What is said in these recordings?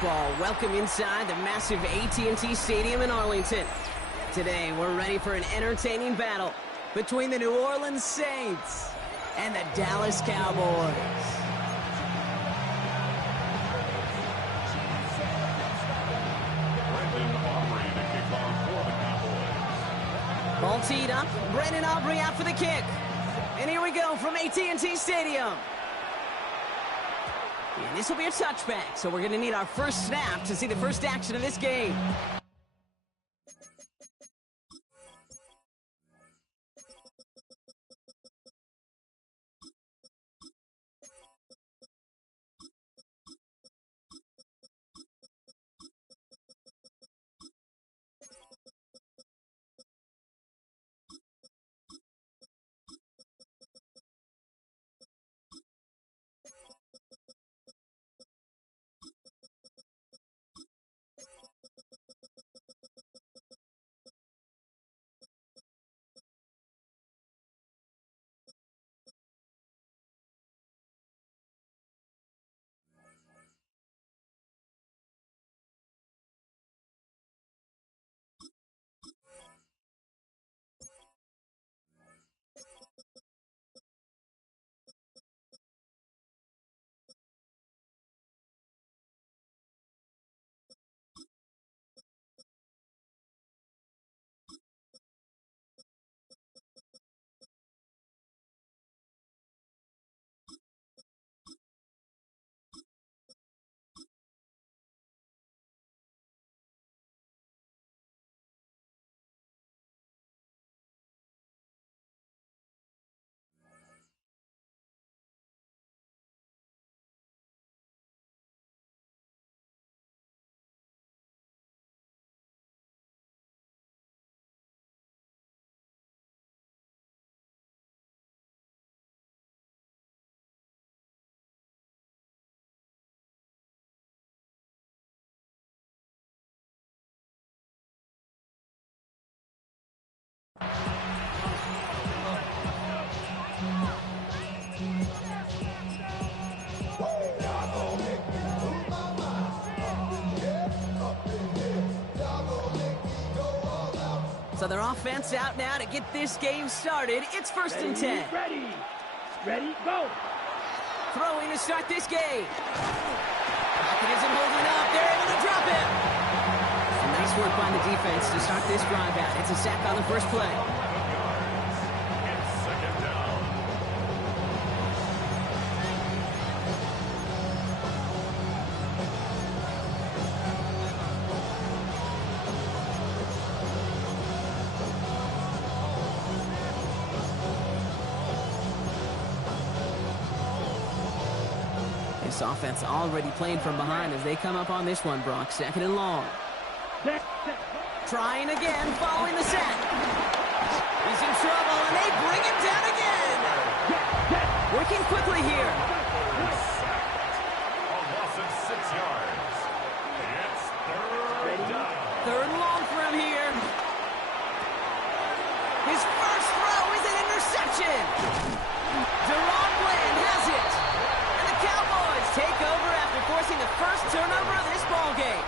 Ball. Welcome inside the massive AT&T Stadium in Arlington. Today, we're ready for an entertaining battle between the New Orleans Saints and the Dallas Cowboys. Ball teed up. Brandon Aubrey out for the kick. And here we go from AT&T Stadium. And this will be a touchback, so we're going to need our first snap to see the first action of this game. So their offense out now to get this game started. It's first and 10. Ready, go. Throwing to start this game. Pocket isn't holding up. They're able to drop it. And nice work by the defense to start this drive out. It's a sack on the first play. This offense already playing from behind as they come up on this one, Brock. Second and long. Trying again, following the sack. He's in trouble, and they bring him down again. Working quickly here. A loss of 6 yards. It's third down. Third and long for him here. His first throw is an interception. Deron Bland has it. Cowboys take over after forcing the first turnover of this ball game.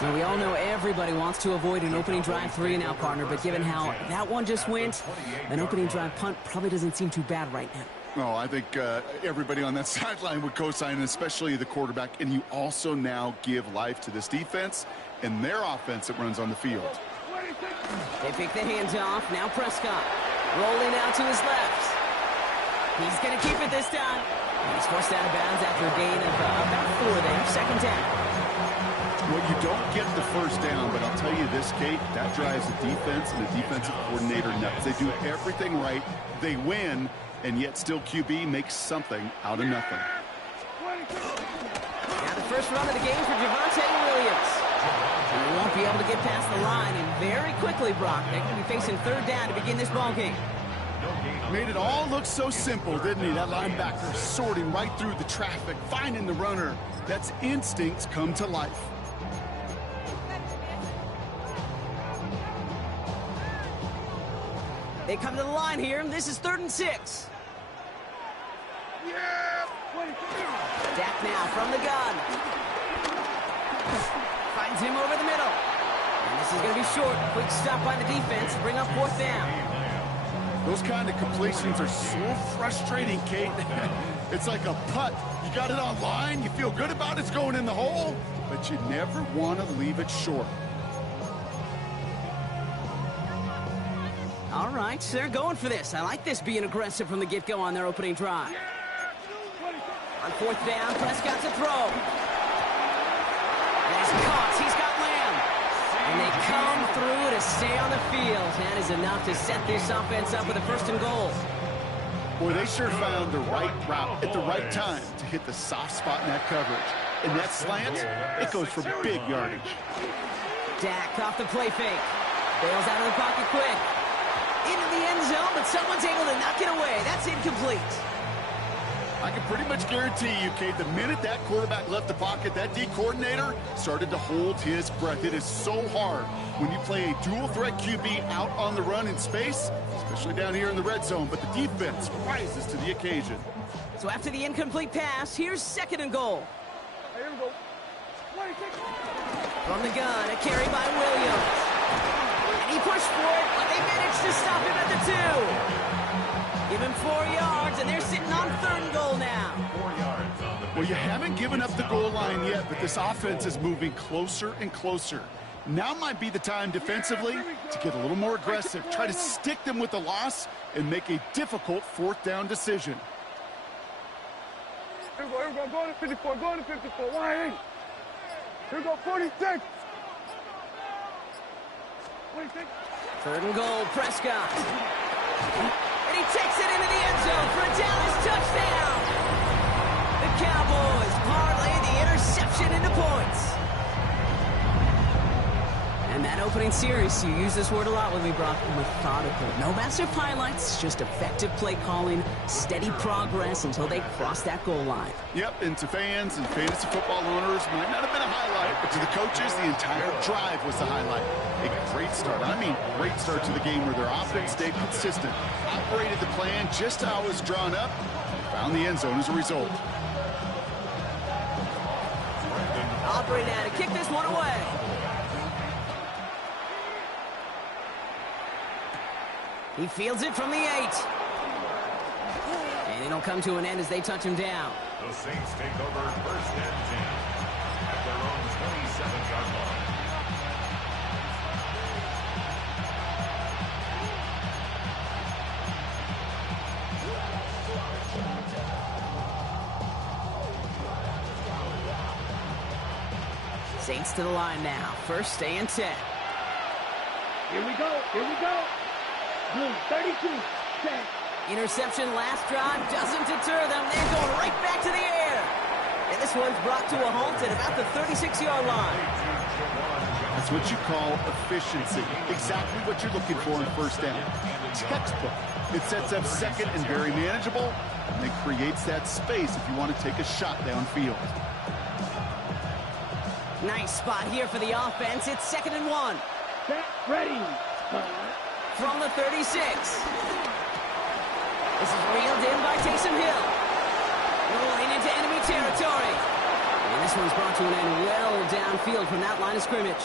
Now, we all know everybody wants to avoid an opening drive 3-and-out, partner, but given how that one just went, an opening drive punt probably doesn't seem too bad right now. No, I think everybody on that sideline would co-sign, especially the quarterback, and you also now give life to this defense and their offense that runs on the field. They pick the hands off. Now Prescott rolling out to his left. He's going to keep it this time. He's forced out of bounds after a gain of about 4 there. Second down. Well, you don't get the first down, but I'll tell you this, Kate, that drives the defense and the defensive coordinator nuts. They do everything right. They win, and yet still QB makes something out of nothing. Now the first run of the game for Javonte Williams. And he won't be able to get past the line, and very quickly, Brock, they're going to be facing third down to begin this ball game. Made it all look so simple, didn't he? That linebacker sorting right through the traffic, finding the runner. That's instincts come to life. They come to the line here, and this is 3rd and 6. Dak now from the gun. Finds him over the middle. And this is going to be short. Quick stop by the defense. Bring up 4th down. Those kind of completions are so frustrating, Kate. It's like a putt. You got it on line. You feel good about it's going in the hole, but you never want to leave it short. All right, they're going for this. I like this being aggressive from the get-go on their opening drive. On 4th down, Prescott's a throw. And he's caught. He's got Lamb. And they come through to stay on the field. That is enough to set this offense up with a 1st and goal. Boy, they sure found the right route at the right time to hit the soft spot in that coverage. And that slant, it goes for big yardage. Dak off the play fake. Bails out of the pocket quick. Into the end zone, but someone's able to knock it away. That's incomplete. I can pretty much guarantee you, Kate, the minute that quarterback left the pocket, that D coordinator started to hold his breath. It is so hard when you play a dual-threat QB out on the run in space, especially down here in the red zone, but the defense rises to the occasion. So after the incomplete pass, here's 2nd and goal. Here we go. From the gun, a carry by Williams. And he pushed for it, but they managed to stop him at the 2. Give him 4 yards, and they're sitting on 3rd and goal now. 4 yards on the Well, you haven't given up the goal line yet, but this offense is moving closer and closer. Now might be the time defensively to get a little more aggressive, try to stick them with the loss, and make a difficult 4th down decision. Here we go. Go to 54. Go to 54. Why? Here we go. 46. 46. 3rd and goal, Prescott. And he takes it into the end zone for a Dallas touchdown. The Cowboys parlay the interception into points. And that opening series, you use this word a lot with me, Brock, methodical. No massive highlights, just effective play calling, steady progress until they cross that goal line. Yep, and to fans and fantasy football owners, might not have been a highlight, but to the coaches, the entire drive was the highlight. A great start. I mean, great start to the game where their offense stayed consistent, operated the plan just how it was drawn up, and found the end zone as a result. Aubrey now to kick this one away. He fields it from the 8. And it'll come to an end as they touch him down. The Saints take over 1st and 10 at their own 27-yard line. Saints to the line now. 1st and 10. Here we go. Here we go. Blue 32. 10. Interception last drive doesn't deter them. They're going right back to the air. And this one's brought to a halt at about the 36-yard line. That's what you call efficiency. Exactly what you're looking for in 1st down. Textbook. It sets up 2nd and very manageable, and it creates that space if you want to take a shot downfield. Nice spot here for the offense. It's 2nd and 1. Set. Ready. From the 36. This is reeled in by Taysom Hill. Rolling into enemy territory. And this one's brought to an end well downfield from that line of scrimmage.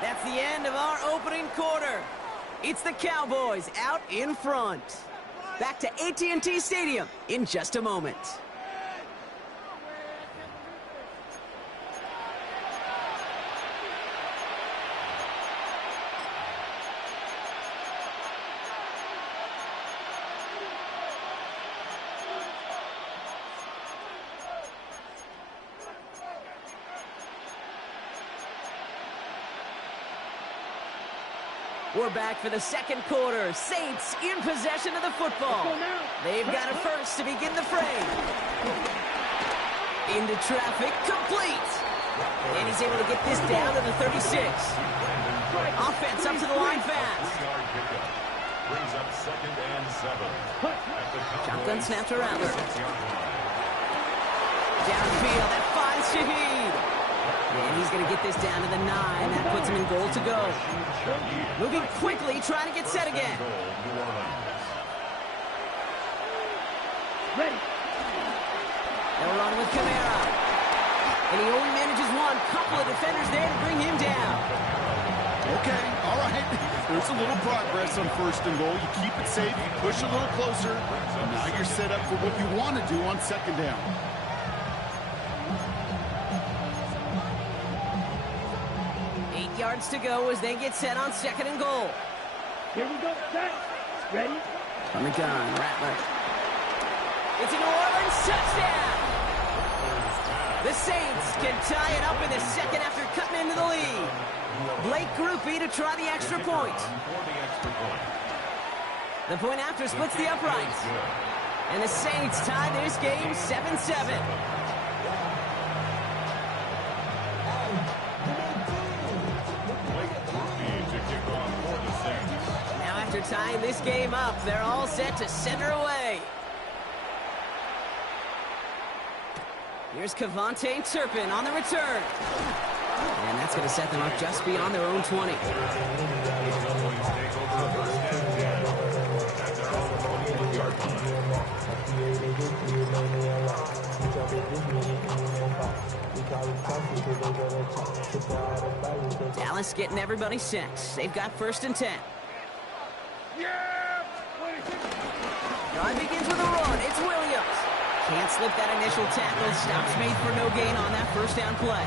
That's the end of our opening quarter. It's the Cowboys out in front. Back to AT&T Stadium in just a moment. We're back for the 2nd quarter. Saints in possession of the football. They've got it first to begin the fray. Into traffic, complete. And he's able to get this down to the 36. Offense up to the line fast. Brings up 2nd and 7. Shotgun snap to Rattler. Downfield, that finds Shaheed. And he's going to get this down to the 9. That puts him in goal to go. Moving quickly, trying to get set again. Ready. run with Kamara. And he only manages one. Couple of defenders there to bring him down. Okay, all right. There's a little progress on 1st and goal. You keep it safe, you push a little closer, and now you're set up for what you want to do on 2nd down. Yards to go as they get set on 2nd and goal. Here we go. Set. Ready? On the gun, Rattler. It's a New Orleans touchdown. The Saints can tie it up in the 2nd after cutting into the lead. Blake Groupie to try the extra point. The point after splits the uprights. And the Saints tie this game 7-7. After tying this game up, they're all set to send her away. Here's Kevontae Turpin on the return. And that's going to set them up just beyond their own 20. Dallas getting everybody set. They've got 1st and 10. Drive begins with a run. It's Williams. Can't slip that initial tackle. Stops made for no gain on that 1st down play.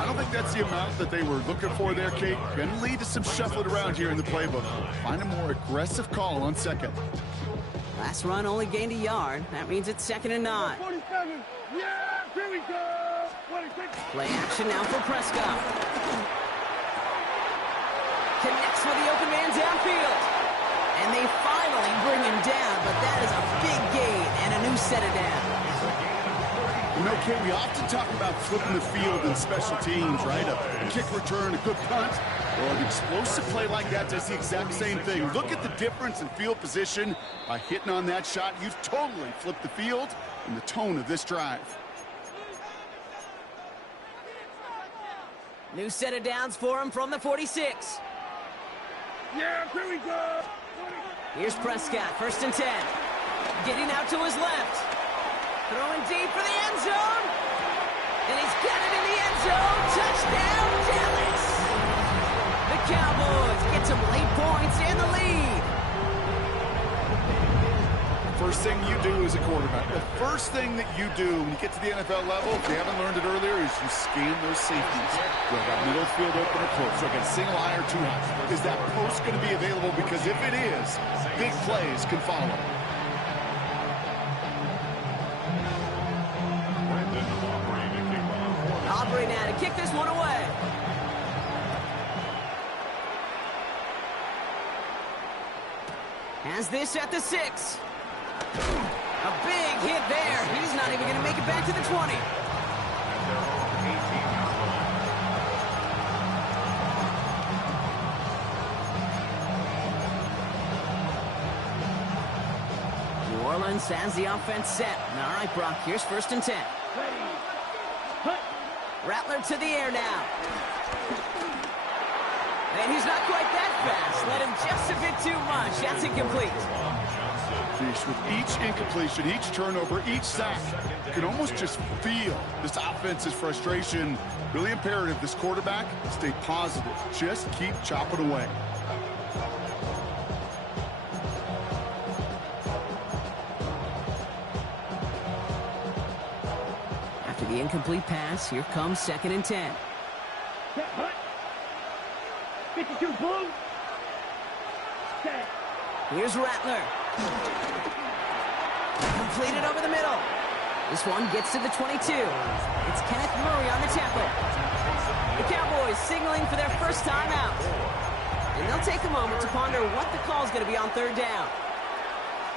I don't think that's the amount that they were looking for there, Kate. Going to lead to some shuffling around here in the playbook. Find a more aggressive call on 2nd. Last run only gained a yard. That means it's 2nd and 9. 47. Yeah, here we go. 46. Play action now for Prescott. Connects with the open man downfield. And they finally bring him down, but that is a big gain and a new set of downs. You know, Kate, we often talk about flipping the field in special teams, right? A kick return, a good punt. Well, an explosive play like that does the exact same thing. Look at the difference in field position. By hitting on that shot, you've totally flipped the field and the tone of this drive. New set of downs for him from the 46. Yeah, here we go. Here's Prescott, 1st and 10. Getting out to his left. Throwing deep for the end zone. And he's got it in the end zone. Touchdown, Dallas. The Cowboys get some late points in the lead. First thing you do as a quarterback, the first thing that you do when you get to the NFL level, if you haven't learned it earlier, is you scan those safeties. Whether that middle field open or close, like a single high or two high. Is that post going to be available? Because if it is, big plays can follow. Aubrey now to kick this one away. Has this at the 6. A big hit there. He's not even going to make it back to the 20. New Orleans has the offense set. All right, Brock, here's 1st and 10. Ready. Hut. Rattler to the air now. And he's not quite that fast. Let him just a bit too much. That's incomplete. With each incompletion, each turnover, each sack, you can almost just feel this offense's frustration. Really imperative, this quarterback, stay positive. Just keep chopping away. After the incomplete pass, here comes 2nd and 10. Set. Hut. 52. Boom. Set. Here's Rattler. Completed over the middle. This one gets to the 22. It's Kenneth Murray on the tackle. The Cowboys signaling for their first time out. And they'll take a moment to ponder what the call is going to be on 3rd down.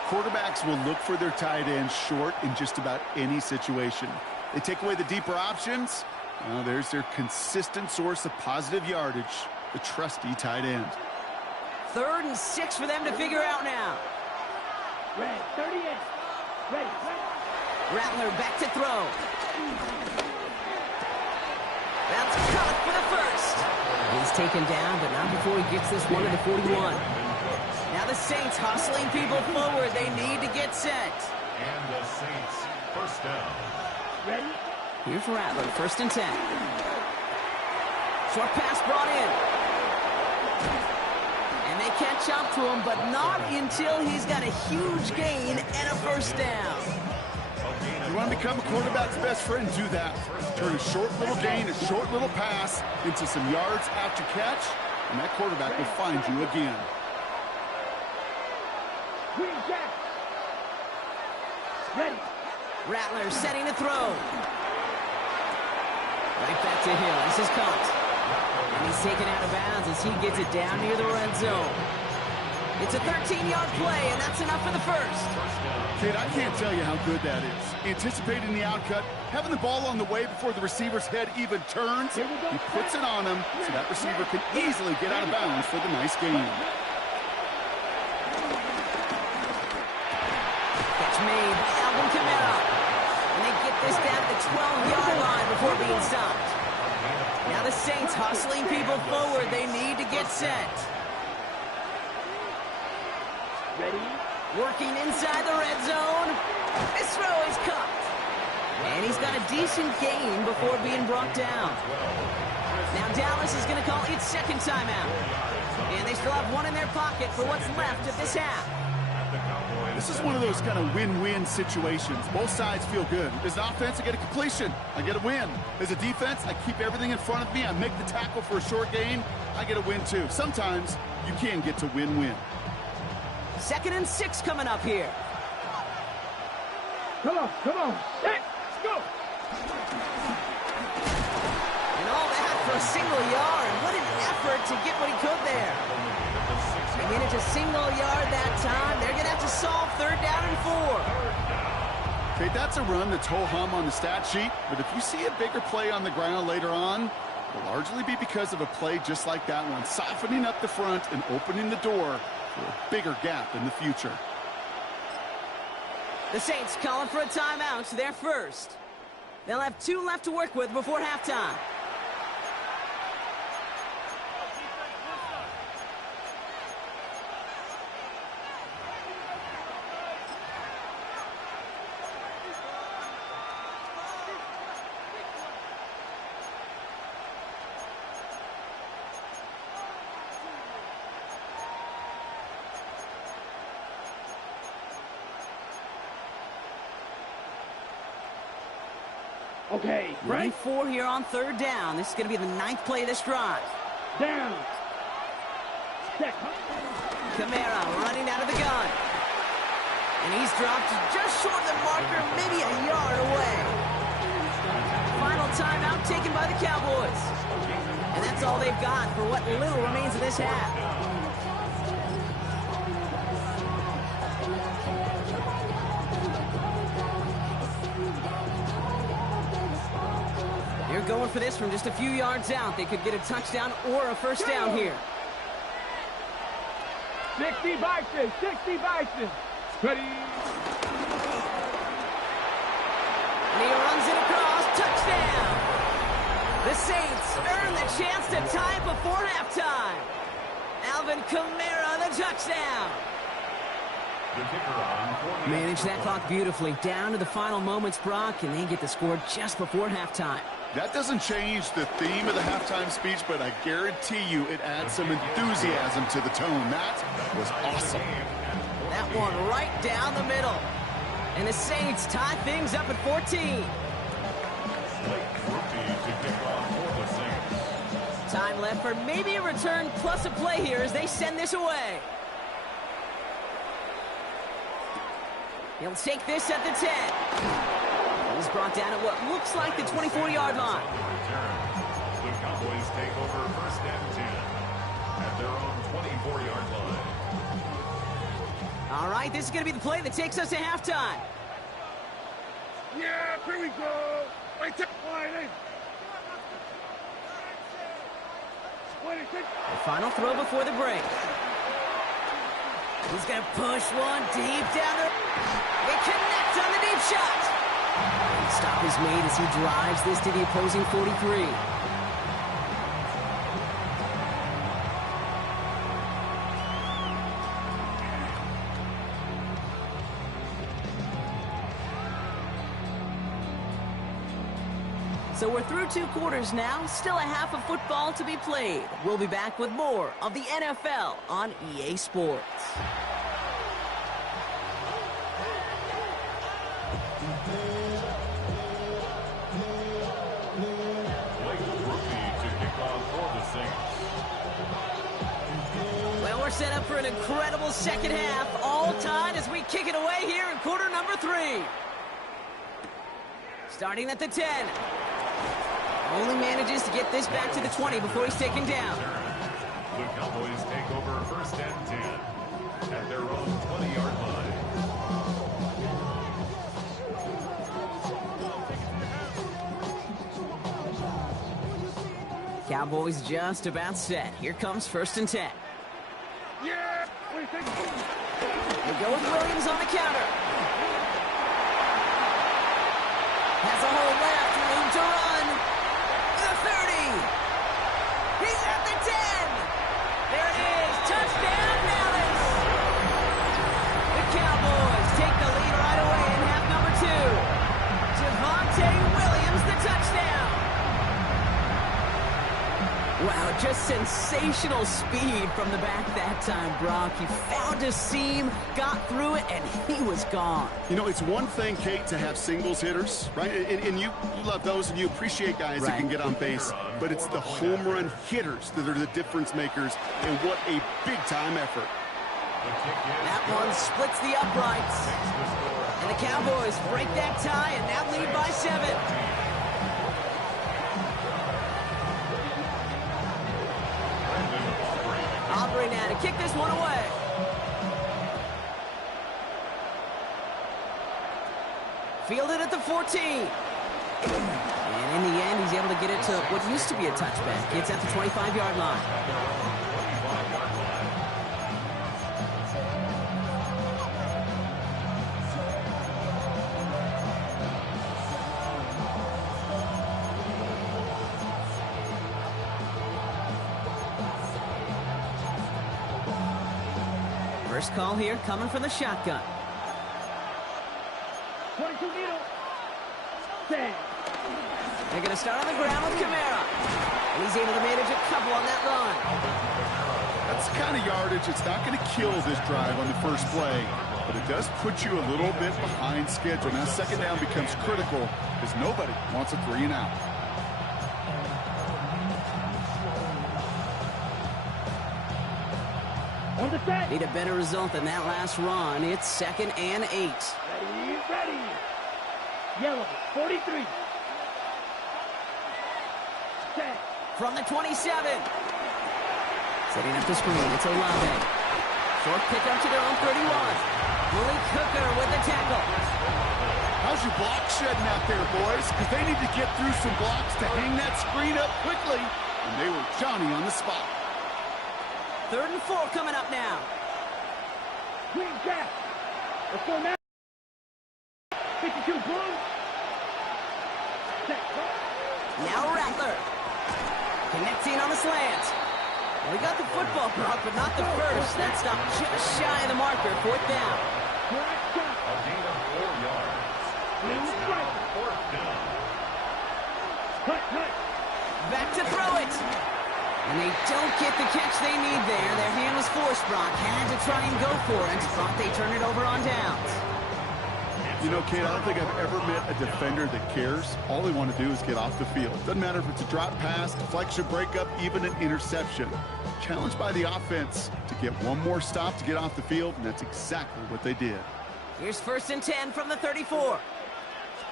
Quarterbacks will look for their tight end short in just about any situation. They take away the deeper options. Well, there's their consistent source of positive yardage, the trusty tight end. 3rd and 6 for them to figure out now. Ready. 38. Ready. Rattler back to throw. That's caught for the 1st. He's taken down, but not before he gets this one to the 41. Now the Saints hustling people forward. They need to get set. And the Saints first down. Ready? Here's Rattler, 1st and 10. Short pass brought in. And they catch up to him, but not until he's got a huge gain and a 1st down. You want to become a quarterback's best friend, do that. Turn a short little gain, a short little pass into some yards after catch, and that quarterback will find you again. Green Jack. Ready. Rattler setting to throw. Right back to Hill. This is caught. And he's taken out of bounds as he gets it down near the red zone. It's a 13-yard play, and that's enough for the 1st. Kid, I can't tell you how good that is. Anticipating the outcut, having the ball on the way before the receiver's head even turns. He puts it on him so that receiver can easily get out of bounds for the nice gain. Catch made by Alvin Kamara. And they get this down to the 12-yard line before being stopped. Now the Saints hustling people forward. They need to get set. Ready. Working inside the red zone. This throw is caught. And he's got a decent gain before being brought down. Now Dallas is going to call its 2nd timeout. And they still have one in their pocket for what's left of this half. This is one of those kind of win-win situations. Both sides feel good. As an offense, I get a completion. I get a win. As a defense, I keep everything in front of me. I make the tackle for a short gain. I get a win, too. Sometimes you can get to win-win. 2nd and 6 coming up here. Come on. Let's go. And all that for a single yard. What an effort to get what he could there. They get it to single yard that time. They're going to have to solve 3rd down and 4. Okay, that's a run that's ho-hum on the stat sheet, but if you see a bigger play on the ground later on, it'll largely be because of a play just like that one, softening up the front and opening the door for a bigger gap in the future. The Saints calling for a timeout, their 1st. They'll have 2 left to work with before halftime. Okay, Ready right? 4 here on 3rd down. This is going to be the 9th play of this drive. Down. Check. Kamara running out of the gun. And he's dropped just short of the marker, maybe a yard away. Final timeout taken by the Cowboys. And that's all they've got for what little remains of this half. They're going for this from just a few yards out. They could get a touchdown or a 1st down here. 60 Bison. Ready. And he runs it across. Touchdown! The Saints earn the chance to tie it before halftime. Alvin Kamara, the touchdown. Manage that clock beautifully. Down to the final moments, Brock, and they get the score just before halftime. That doesn't change the theme of the halftime speech, but I guarantee you it adds some enthusiasm to the tone. That was awesome. That one right down the middle. And the Saints tie things up at 14. Time left for maybe a return plus a play here as they send this away. He'll take this at the 10. He's brought down at what looks like the 24-yard line. The Cowboys take over 1st and 10 at their own 24-yard line. All right, this is going to be the play that takes us to halftime. Yeah, here we go. Right there. The final throw before the break. He's going to push one deep down the... They connect on the deep shot. Stop is made as he drives this to the opposing 43. So we're through 2 quarters now, still a half of football to be played. We'll be back with more of the NFL on EA Sports. Well, we're set up for an incredible second half, all tied as we kick it away here in quarter number 3. Starting at the 10. Only manages to get this back to the 20 before he's taken down. The Cowboys take over first and 10 at their own 20-yard line. Cowboys just about set. Here comes first and 10. Yeah! What do you think? We go with Williams on the counter. Has a hole left, room to run. The 30. He's at the 10. There it is, touchdown Dallas. The Cowboys take the lead right away in half number 2. Javonte Williams, the touchdown. Wow, just sensational speed from the back that time, Brock. He found a seam, got through it, and he was gone. You know, it's one thing, Kate, to have singles hitters, right? And you love those, and you appreciate guys that can get on base. But it's the home run hitters that are the difference makers, and what a big-time effort. That one splits the uprights. And the Cowboys break that tie and now lead by 7. Aubrey now to kick this one away. Fielded at the 14. And in the end, he's able to get it to what used to be a touchback. It's at the 25-yard line. First call here coming from the shotgun. 22 needle. 10. They're going to start on the ground with Kamara. And he's able to manage a couple on that run. That's the kind of yardage. It's not going to kill this drive on the first play, but it does put you a little bit behind schedule. Now second down becomes critical because nobody wants a 3 and out. On the set. Need a better result than that last run. It's 2nd and 8. Ready, ready. Yellow, 43. Set. From the 27. Setting up the screen. It's Olave. Short pickup to their own 31. Malik Hooker with the tackle. How's your block shedding out there, boys? Because they need to get through some blocks to hang that screen up quickly. And they were Johnny on the spot. 3rd and 4 coming up now. Green jack. Let's go now. 52 blue. Set. Now Rattler. Connecting on the slant. Well, he got the football, Brock, but not the first. That stopped just shy of the marker. 4th down. Correct shot. A gain of 4 yards. It's now 4th down. Cut. Back to throw it. And they don't get the catch they need there. Their hand was forced, Brock. Had to try and go for it. Thought they turned it over on downs. You know, Kate, I don't think I've ever met a defender that cares. All they want to do is get off the field. Doesn't matter if it's a drop pass, deflection, breakup, even an interception. Challenged by the offense to get one more stop to get off the field, and that's exactly what they did. Here's 1st and 10 from the 34.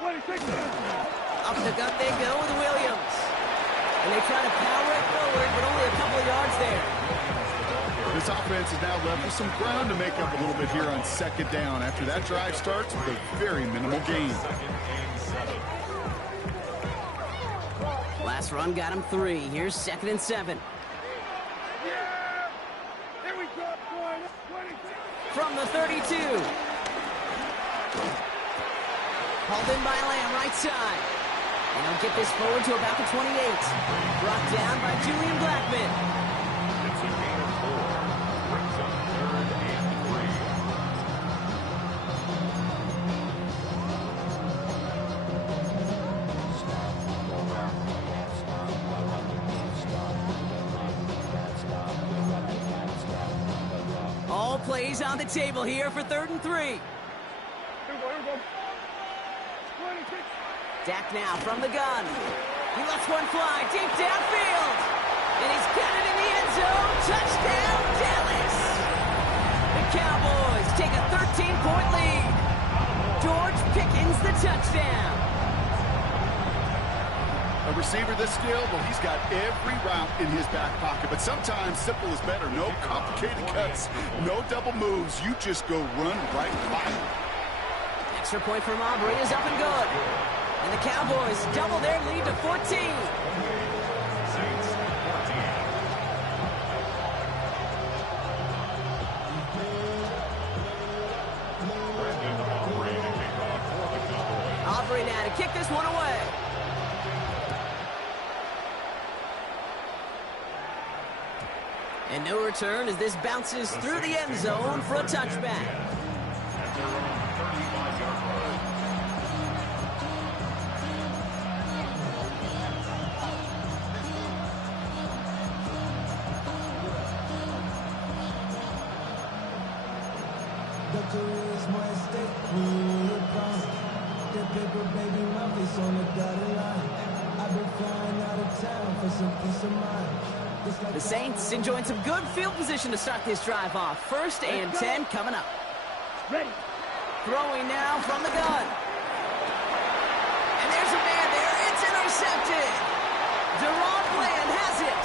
26. Up the gut they go with Williams. And they try to power it forward, but only a couple of yards there. This offense is now left with some ground to make up a little bit here on 2nd down after that drive starts with a very minimal gain. Last run got him 3. Here's 2nd and 7. Yeah. There we go. 26. From the 32. Hauled in by Lamb, right side. And he'll get this forward to about the 28. Brought down by Julian Blackman. It's a gain of 4. Brings up 3rd and 3. plays on the table here for 3rd and 3. Here we go. 26. Dak now from the gun. He lets one fly deep downfield. And he's got it in the end zone. Touchdown, Dallas! The Cowboys take a 13-point lead. George Pickens the touchdown. A receiver this skilled, well, he's got every route in his back pocket. But sometimes simple is better. No complicated cuts, no double moves. You just go run right by him. Extra point from Aubrey is up and good. And the Cowboys double their lead to 14. Saints 14. Brandon Aubrey to kick off for the Cowboys. Aubrey now to kick this one away. And no return as this bounces through the end zone for a touchback. At their own 35-yard line. Is my state when you come. The paper baby mouth on the dotted line. I've been flying out of town for some peace of mind. The Saints enjoying some good field position to start this drive off. 1st and 10 coming up. Ready. Throwing now from the gun. And there's a man there. It's intercepted. Deron Bland has it.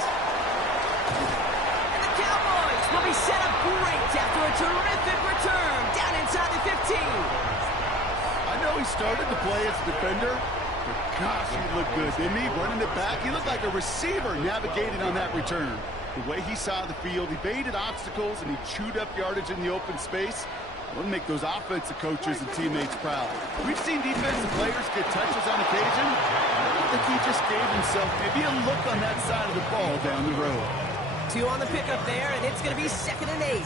And the Cowboys will be set up great after a terrific return down inside the 15. I know he started to play as a defender, but gosh, he looked good, didn't he? Running it back, he looked like a receiver navigating on that return. The way he saw the field, he evaded obstacles, and he chewed up yardage in the open space. We'll make those offensive coaches and teammates proud. We've seen defensive players get touches on occasion. I think he just gave himself maybe a look on that side of the ball down the road. 2 on the pickup there, and it's going to be 2nd and 8.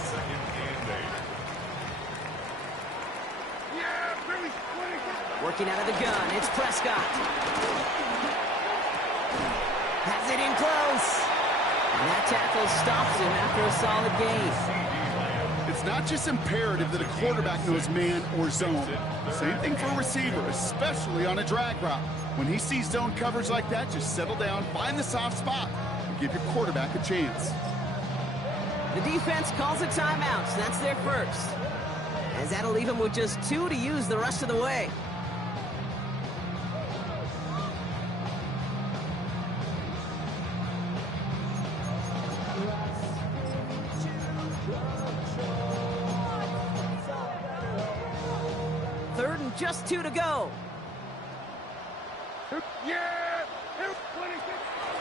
Working out of the gun, it's Prescott. Has it in close. And that tackle stops him after a solid gain. It's not just imperative that a quarterback knows man or zone. Same thing for a receiver, especially on a drag route. When he sees zone coverage like that, just settle down, find the soft spot, and give your quarterback a chance. The defense calls a timeout, so that's their first. As that'll leave him with just 2 to use the rest of the way. Third and just 2 to go. Yeah. 26.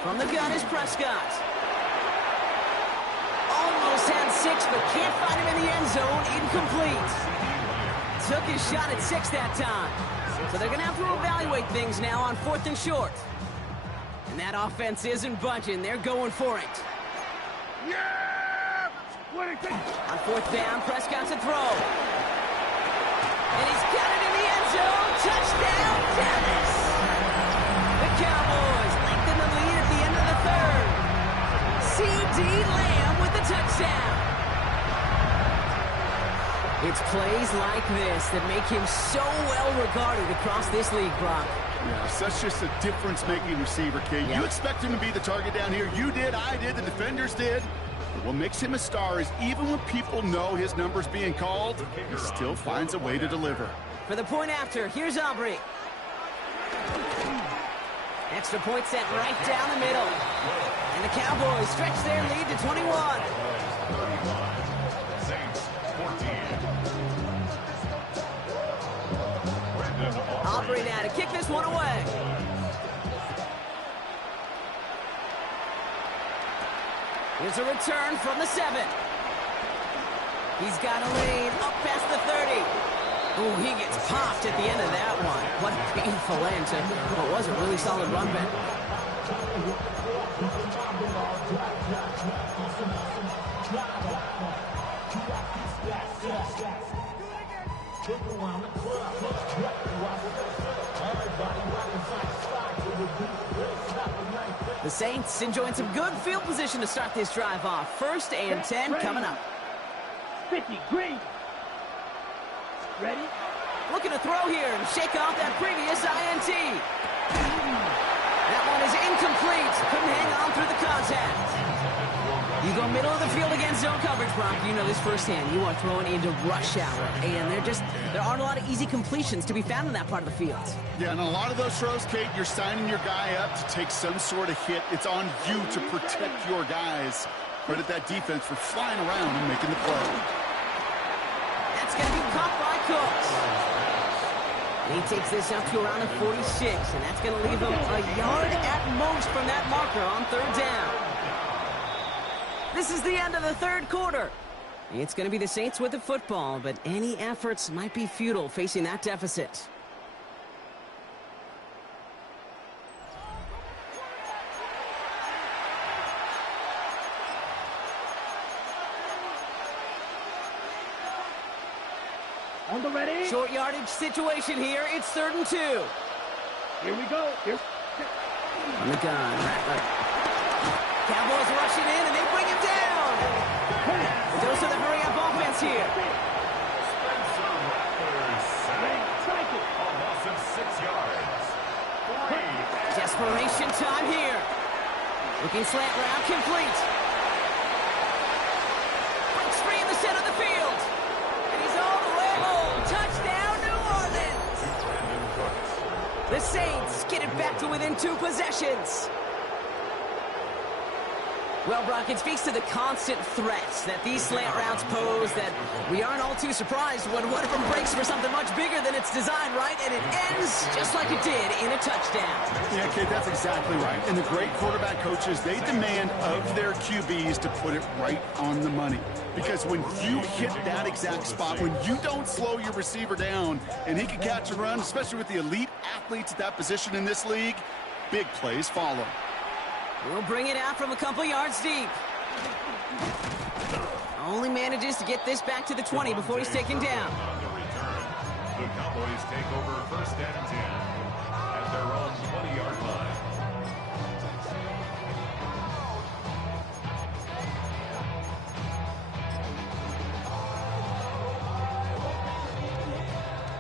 From the gun is Prescott. Almost had 6, but can't find him in the end zone. Incomplete. Took his shot at 6 that time. So they're going to have to evaluate things now on 4th and short. And that offense isn't budging. They're going for it. Yeah. 26. On 4th down, Prescott's a throw. And he's got it in the end zone. Touchdown, Dallas! The Cowboys lengthen the lead at the end of the 3rd. C.D. Lamb with the touchdown. It's plays like this that make him so well regarded across this league, Brock. Yeah, such just a difference-making receiver, Kate. Yep. You expect him to be the target down here. You did, I did, the defenders did. But what makes him a star is even when people know his number's being called, he still finds a way to deliver. For the point after, here's Aubrey. Extra point set right down the middle. And the Cowboys stretch their lead to 21. Saints 14. Aubrey now to kick this one away. Here's a return from the 7. He's got a lane up past the 30. Oh, he gets popped at the end of that one. What a painful end to what was a really solid run back. The Saints enjoying some good field position to start this drive off. 1st and 10 coming up. 50, green. Ready? Looking to throw here and shake off that previous INT. That one is incomplete. Couldn't hang on through the contact. You go middle of the field against zone coverage, Brock. You know this firsthand. You are throwing into rush hour, and there aren't a lot of easy completions to be found in that part of the field. Yeah, and a lot of those throws, Kate, you're signing your guy up to take some sort of hit. It's on you to protect your guys. Credit that defense for flying around and making the play. That's going to be caught by Cooks. He takes this up to around the 46, and that's going to leave him a yard at most from that marker on third down. This is the end of the third quarter. It's going to be the Saints with the football, but any efforts might be futile facing that deficit. On the ready. Short yardage situation here. It's 3rd and 2. Here we go. Here. On the gun, Rattler. Cowboys rushing in, and they bring him down. Those are the hurry-up offense here. Almost of 6 yards. Desperation time here. Looking slant route complete. Breaks free in the center of the field. And he's all the way home. Touchdown, New Orleans. The Saints get it back to within 2 possessions. Well, Brock, it speaks to the constant threats that these slant routes pose that we aren't all too surprised when one of them breaks for something much bigger than it's designed, right? And it ends just like it did in a touchdown. Yeah, kid, that's exactly right. And the great quarterback coaches, they demand of their QBs to put it right on the money. Because when you hit that exact spot, when you don't slow your receiver down and he can catch and run, especially with the elite athletes at that position in this league, big plays follow. We'll bring it out from a couple yards deep. Only manages to get this back to the 20 before he's taken down. On the return, the Cowboys take over 1st and 10 at their own 20-yard line.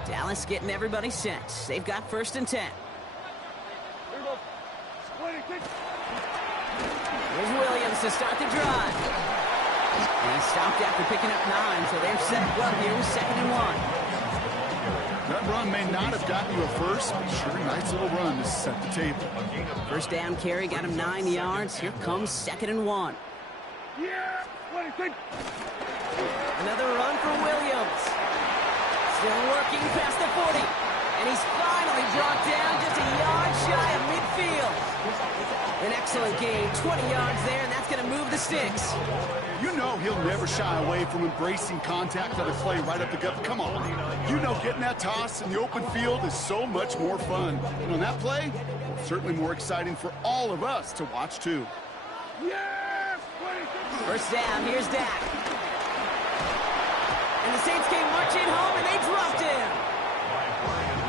Dallas getting everybody set. They've got 1st and 10. Here's Williams to start the drive. And he stopped after picking up 9, so they're set well here with 2nd and 1. That run may not have gotten you a first, but sure, nice little run to set the table. First down carry got him 9 yards. Here comes 2nd and 1. Yeah, 26. Another run for Williams. Still working past the 40. And he's finally brought down just a yard shy of midfield. An excellent gain, 20 yards there, and that's going to move the sticks. You know he'll never shy away from embracing contact on a play right up the gut. Come on. You know getting that toss in the open field is so much more fun. And on that play, certainly more exciting for all of us to watch, too. Yes! 26. First down, here's Dak. And the Saints came marching home, and they dropped him.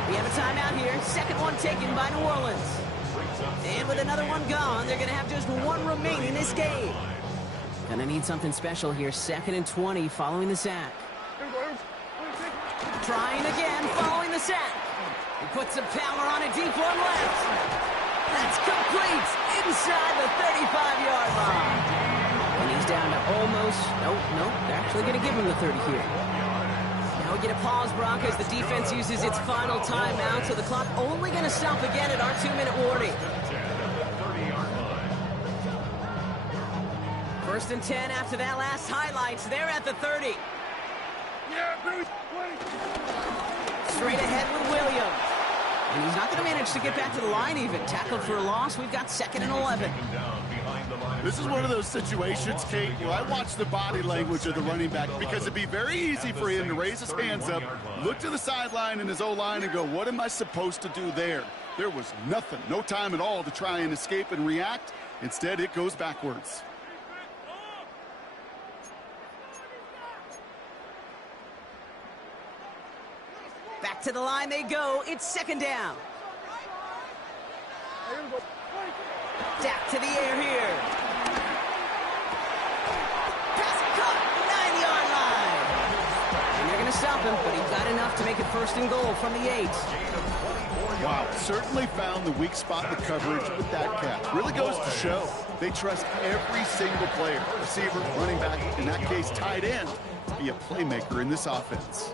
We have a timeout here. 2nd one taken by New Orleans. And with another one gone, they're going to have just 1 remaining in this game. Gonna need something special here. 2nd and 20 following the sack. Trying again following the sack. He puts some power on a deep one left. That's complete inside the 35-yard line. And he's down to almost, nope, they're actually going to give him the 30 here. Now we get a pause, Brock, as the defense uses its final timeout, so the clock only going to stop again at our 2-minute warning. 1st and 10 after that last highlights. They're at the 30. Straight ahead with Williams. And he's not going to manage to get back to the line even. Tackled for a loss. We've got 2nd and 11. This is one of those situations, Kate, where I watch the body language of the running back because it'd be very easy for him to raise his hands up, look to the sideline in his O-line and go, what am I supposed to do there? There was nothing, no time at all to try and escape and react. Instead, it goes backwards. Back to the line they go. It's 2nd down. Dak to the air here. Pass caught, 9-yard line. stop him, but he got enough to make it 1st and goal from the 8. Wow, certainly found the weak spot in the coverage with that catch. Really goes to show they trust every single player, receiver, running back, in that case tight end, to be a playmaker in this offense.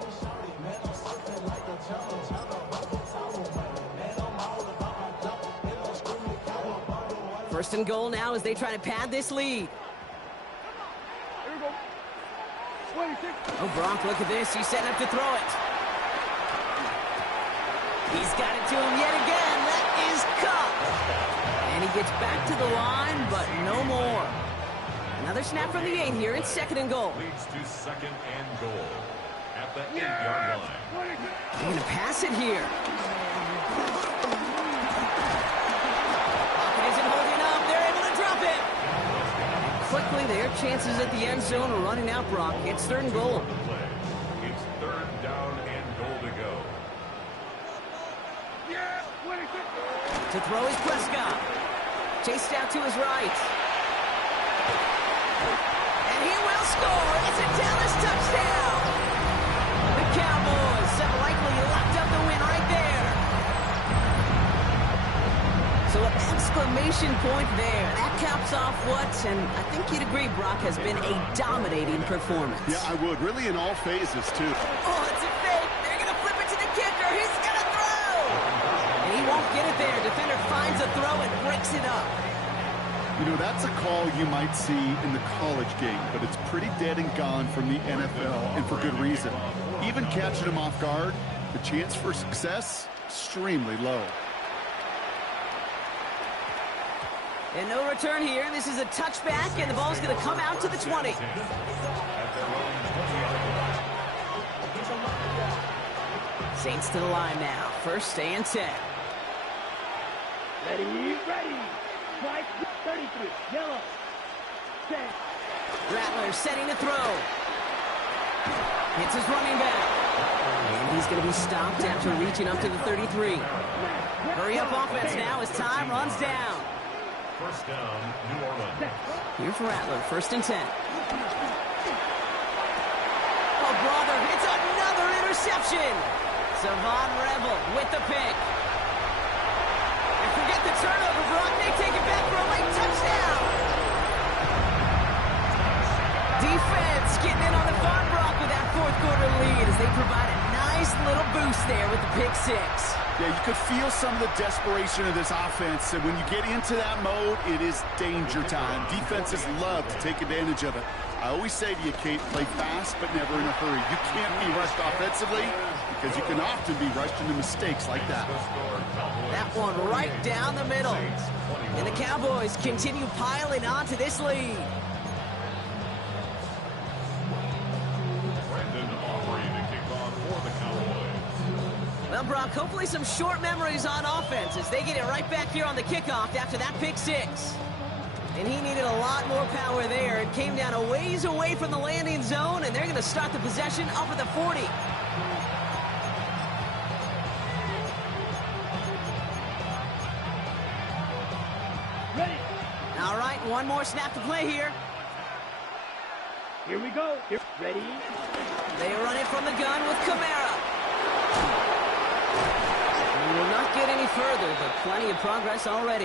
1st and goal now as they try to pad this lead. Here we go. 26. Oh, Gronk, look at this. He's setting up to throw it. He's got it to him yet again. That is caught. And he gets back to the line, but no more. Another snap from the 8 here in 2nd and goal. Leads to 2nd and goal at the 8-yard line. They're going to pass it here. Isn't holding up. They're able to drop it. And quickly, their chances at the end zone are running out, Brock. It's 3rd and goal. It's 3rd down and goal to go. To throw is Prescott. Chased out to his right. And he will score. It's a Dallas touchdown. The Cowboys have likely locked up the win right there. So an exclamation point there. That caps off what, and I think you'd agree, Brock, has been a dominating performance. Yeah, I would. Really in all phases, too. Oh, it's a fake. They're going to flip it to the kicker. He's going to throw. And he won't get it there. Defender finds a throw and breaks it up. You know, that's a call you might see in the college game, but it's pretty dead and gone from the NFL, and for good reason. Even catching him off guard, the chance for success, extremely low. And no return here. This is a touchback, and the ball's going to come out to the 20. Saints to the line now. 1st and 10. Ready. Strike 33. Yellow. Set. Rattler setting to throw. Hits his running back. And he's going to be stopped after reaching up to the 33. Hurry up offense now as time runs down. 1st down, New Orleans. Here for Rattler, 1st and 10. Oh, brother, it's another interception. Savon Rebel with the pick. And forget the turnover, Brock. They take it back for a late touchdown. Defense getting in on the fun, Brock, with that 4th quarter lead as they provide a nice little boost there with the pick 6. Yeah, you could feel some of the desperation of this offense, and when you get into that mode, it is danger time. Defenses love to take advantage of it. I always say to you, Kate, play fast but never in a hurry. You can't be rushed offensively because you can often be rushed into mistakes like that. That one right down the middle. And the Cowboys continue piling on to this lead. Well, Brock, hopefully some short memories on offense as they get it right back here on the kickoff after that pick 6. And he needed a lot more power there. It came down a ways away from the landing zone, and they're going to start the possession up at the 40. Ready. All right, one more snap to play here. Here we go. Ready. They run it from the gun with Kamara. We will not get any further, but plenty of progress already.